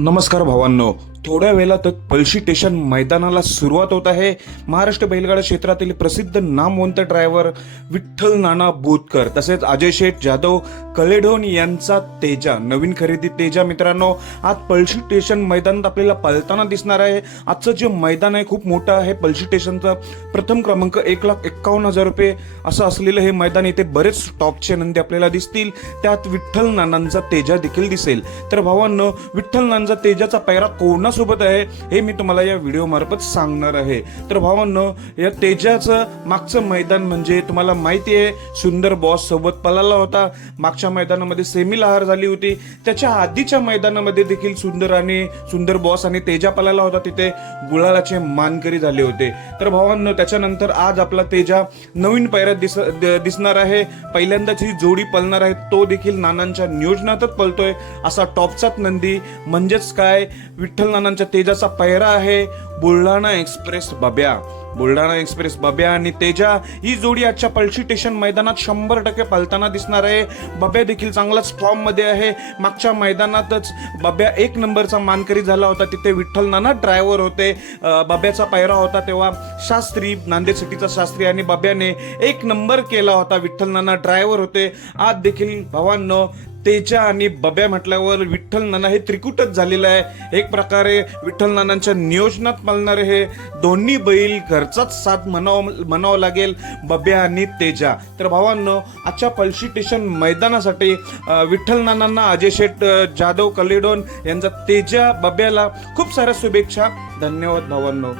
नमस्कार भावांनो. थोड्या वेळातच पळशी स्टेशन मैदानाला सुरुवात होत आहे. महाराष्ट्र बैलगाडा क्षेत्रातील प्रसिद्ध नामवंत ड्रायव्हर विठ्ठल नाना बोतकर तसेच अजय शेठ जाधव कलेढोन यांचा तेजा नवीन खरेदी तेजा मित्रांनो आज पळशी स्टेशन मैदानात आपल्याला पळताना दिसणार आहे. आजचं जे मैदान आहे खूप मोठं आहे. पळशी स्टेशनचं प्रथम क्रमांक एक लाख एक्कावन्न हजार रुपये असं असलेलं हे मैदान इथे बरेच टॉपचे नंदी आपल्याला दिसतील. त्यात विठ्ठल नानांचा तेजा देखील दिसेल. तर भावांनो विठ्ठल नानांचा तेजाचा पैरा कोणासोबत आहे हे मी तुम्हाला या व्हिडिओ मार्फत सांगणार आहे. तर भावांनो या तेजाचं मागचं मैदान म्हणजे तुम्हाला माहिती आहे सुंदर बॉस सोबत पळाला होता. मागच्या मैदानामध्ये सेमी लहार झाली होती. त्याच्या आधीच्या मैदानामध्ये देखील सुंदर आणि सुंदर बॉस आणि तेजा पळाला होता. तिथे गुळालाचे मानकरी झाले होते. तर भावांनो त्याच्यानंतर आज आपला तेजा नवीन पैरात दिस दिसणार आहे. पहिल्यांदाच ही जोडी पळणार आहे. तो देखील नानांच्या नियोजनातच पळतोय. असा टॉपचाच नंदी म्हणजेच काय विठ्ठल नानांच्या तेजाचा पैरा आहे. बुलढाणा एक्सप्रेस बब्या. बुलढाणा एक्सप्रेस बब्या आणि तेजा ही जोडी आजच्या पळशी स्टेशन मैदानात शंभर टक्के पळताना दिसणार आहे. बब्या देखील चांगलाच फॉर्ममध्ये आहे. मागच्या मैदानातच बब्या एक नंबरचा मानकरी झाला होता. तिथे विठ्ठल नाना ड्रायव्हर होते. बब्याचा पायरा होता तेव्हा शास्त्री नांदेड सिटीचा शास्त्री आणि बब्याने एक नंबर केला होता. विठ्ठल नाना ड्रायव्हर होते. आज देखील भावांनो तेजा आणि बब्या म्हटल्यावर विठ्ठल नाना हे त्रिकुटच झालेलं आहे. एक प्रकारे विठ्ठल नानांच्या नियोजनात पालणारे हे दोन्ही बैल घरचाच साथ म्हणावं म्हणावं लागेल बब्या आणि तेजा. तर भावांनो आजच्या पळशी स्टेशन मैदानासाठी विठ्ठल नानांना अजय शेठ जाधव कलिडोन यांचा तेजा बब्याला खूप साऱ्या शुभेच्छा. धन्यवाद भावांनो.